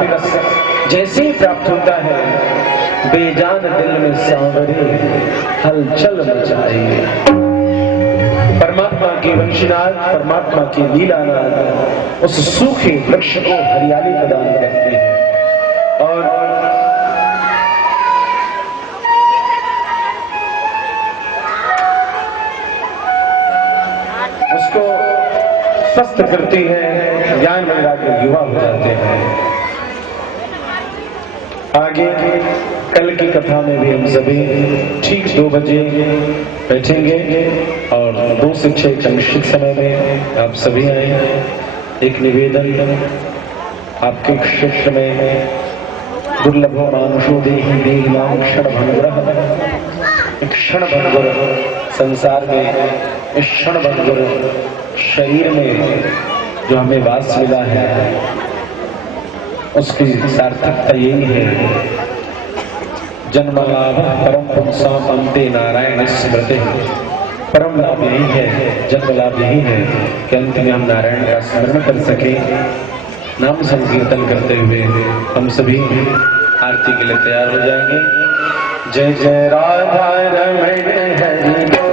भक्ति रस जैसे ही प्राप्त होता है, बेजान दिल में सांवरे हलचल मचाए। परमात्मा की वंशीनाद, परमात्मा की लीलानाद उस सूखे वृक्ष को हरियाली प्रदान करती है और उसको स्वस्थ करती है, ज्ञान वैराग्य युवा हो जाते हैं। आगे कल की कथा में भी हम सभी ठीक 2 बजे बैठेंगे और 2 से 6 का निश्चित समय में आप सभी आए। एक निवेदन, आपके क्षेत्र में दुर्लभो मानुषो देहि देहिनां क्षणभंगुरः, क्षण भंगुर संसार में, इस क्षण भंगुर शरीर में जो हमें वास मिला है उसकी सार्थकता यही है, जन्म लाभ परम पुंसाम अंते नारायण स्मृति। परम लाभ यही है, जन्म लाभ यही है कि अंत में हम नारायण का स्मरण कर सके। नाम संकीर्तन करते हुए हम सभी आरती के लिए तैयार हो जाएंगे। जय जय राधा रमण हरि बोल।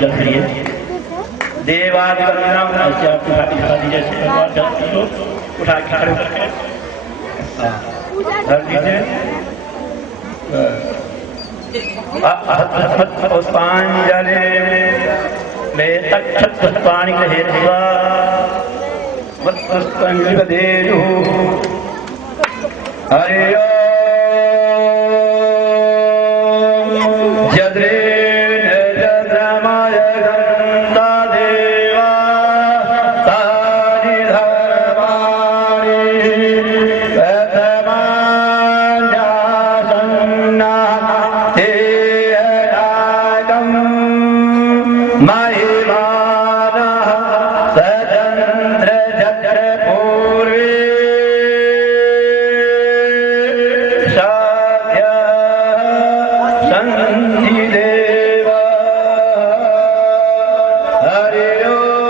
जल करिए। देवादिवंदनम ऐसे आप उठा दीजिए, उठा के खड़े करके धर दीजिए। पुष्पांजलि में अक्षत पुष्पाणि ग्रहीत्वा पुष्पांजलि ददेयुः। हरि ओम यद्रेण यद्रमाय गन्ता देवा तानि धर्माणि प्रथमान्यासन्ना ते अनागम् महिमानः सचन्द्र चक्र पूर्वे सन्ति देवा। हरि ओम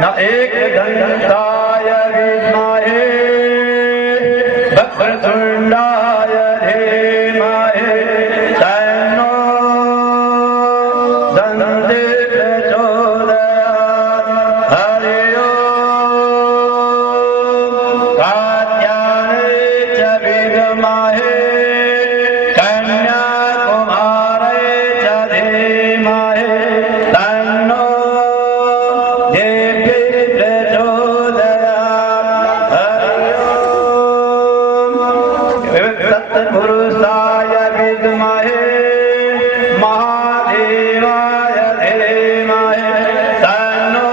न एकदन्ताय विद्महे वक्रतुण्डाय धीमहि तन्नो दन्ति प्रचोदयात्। हरि ओम कात्यायने च विद्महे कन्याकुमारी च धीमहि तन्नो देवी प्रचोदयात्। हरि ओम सत्पुरुषाय विद्महे महादेवाय धीमहि तन्नो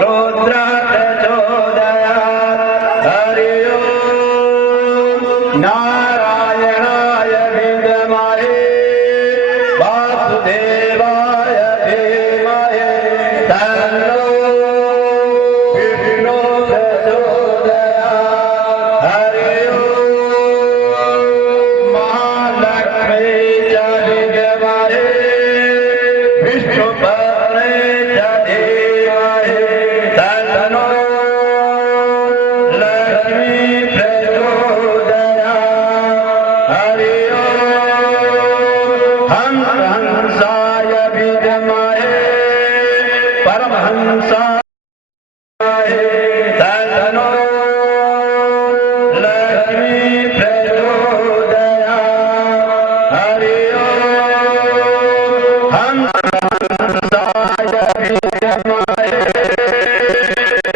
रुद्रः प्रचोदयात्। हरि ओम नारायणाय विद्महे वासुदेवाय धीमहि तन्नो विष्णुः प्रचोदयात्। हरि ओम महालक्ष्मी च विद्महे विष्णुपत्नी च धीमहि तन्नो लक्ष्मी प्रचोदयात्। हरि ओम हंसाय विद्महे परमहंसाय तन्नो लक्ष्मी प्रचोदयात्। हरि ओम हंसाय विद्महे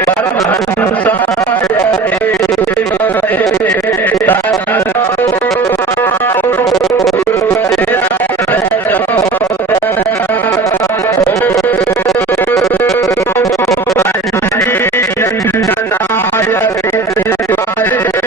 परमहंसाय धीमहि तन्नो नंदनाय विद्महे वायुदेवाय धीमहि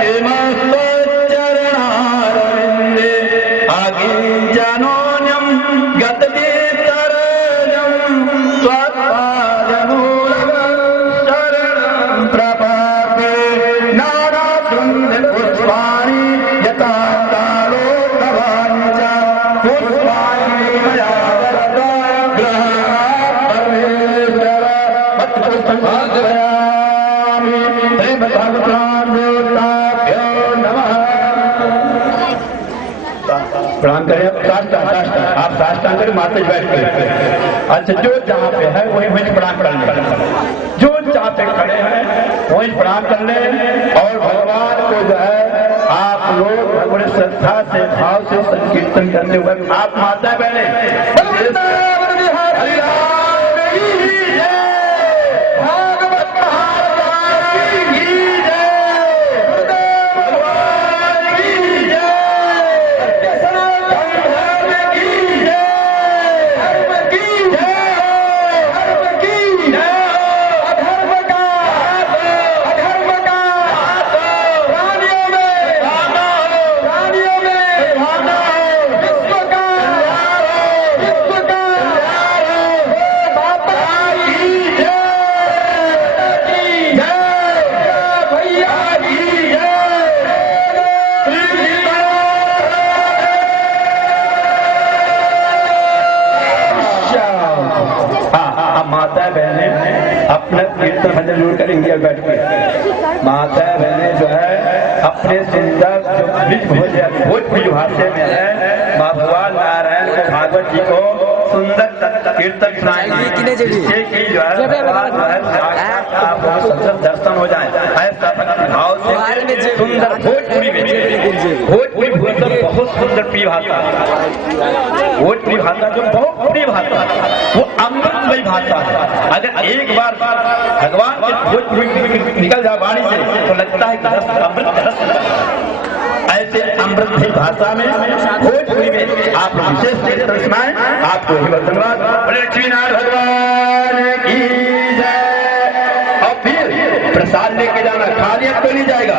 तन्नो चरणारविन्दे अगिञ्जनोऽन्यं गतवेतरजं त्वत्पादमूलगं शरणं प्रपद्ये। नानाशृङ्गपुष्पाणि यथा कालोद्भवानि च पुष्पाणि मया दत्ता ग्रहात् परमेश्वर मत्पुष्पं भागयामि। देवताभ्यो नमः। प्रणाम करें। आप साष्टांग करें, माते बैठ कर। अच्छा, जो जहाँ पे है वहीं वहीं प्रणाम कर लें। जो जहाँ पे खड़े हैं वहीं प्रणाम कर लें। और भगवान को जो है आप लोग बड़े श्रद्धा से भाव से संकीर्तन करते हुए आप माता बहने अपना कीर्तन भजन जरूर करेंगे बैठ के। माता बहने जो है अपने सुंदर जो भोजपुरी भाषा में है भगवान नारायण को भागवत जी को सुंदर कीर्तन सुनाएंगे जिससे कि जो है सबसे दर्शन हो जाए ऐसा भाव से सुंदर भोजपुरी में भोजपुरी बहुत सुंदर प्रिय भाषा भोजपुरी भाषा जो बहुत प्रिय भाषा वो अमृतमयी भाषा है। अगर एक बार भगवान के भोजपुरी निकल जाए वाणी से तो लगता है कि अमृत रस ऐसे अमृतमयी भाषा में भोजपुरी में आप विशेष कीर्तन सुनाएं। आपको धन्यवाद। लक्ष्मीनारायण भगवान की जय। और फिर प्रसाद लेके जाना, खाली अब तो नहीं जाएगा।